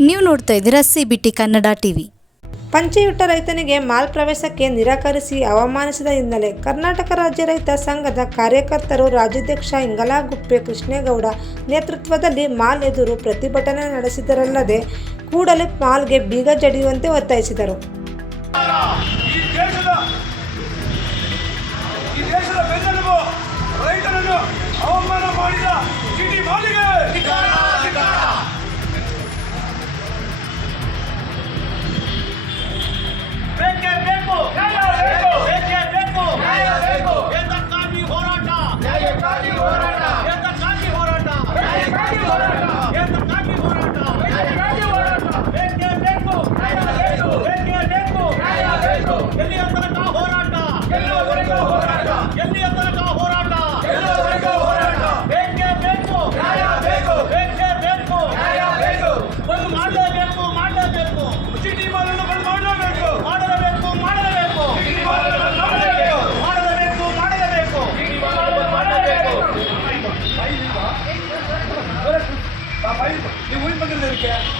ನೋಡ್ತಾ ಇದ್ದೀರಾ C B T Kannada TV ಪಂಚಯುಟ್ಟ ರೈತನಿಗೆ ಮಾಲ್ ಪ್ರವೇಶಕ್ಕೆ ನಿರಾಕರಿಸಿ ಅವಮಾನಿಸಿದ ಹಿನ್ನೆಲೆ ಕರ್ನಾಟಕ ರಾಜ್ಯ ರೈತ ಸಂಘದ ಕಾರ್ಯಕರ್ತರು ರಾಜ್ಯಾಧ್ಯಕ್ಷ ಇಂಗಲಾಗುಪ್ಪೆ ಕೃಷ್ಣೇಗೌಡ ನೇತೃತ್ವದಲ್ಲಿ ಮಾಲ್ ಎದುರು ಪ್ರತಿಭಟನೆ ನಡೆಸಿದರಲ್ಲದೆ ಕೂಡಲೇ ಮಾಲ್ಗೆ ಬೀಗ ಜಡಿಯುವಂತೆ ಒತ್ತಾಯಿಸಿದರು. பார்க்கறது இருக்கேன்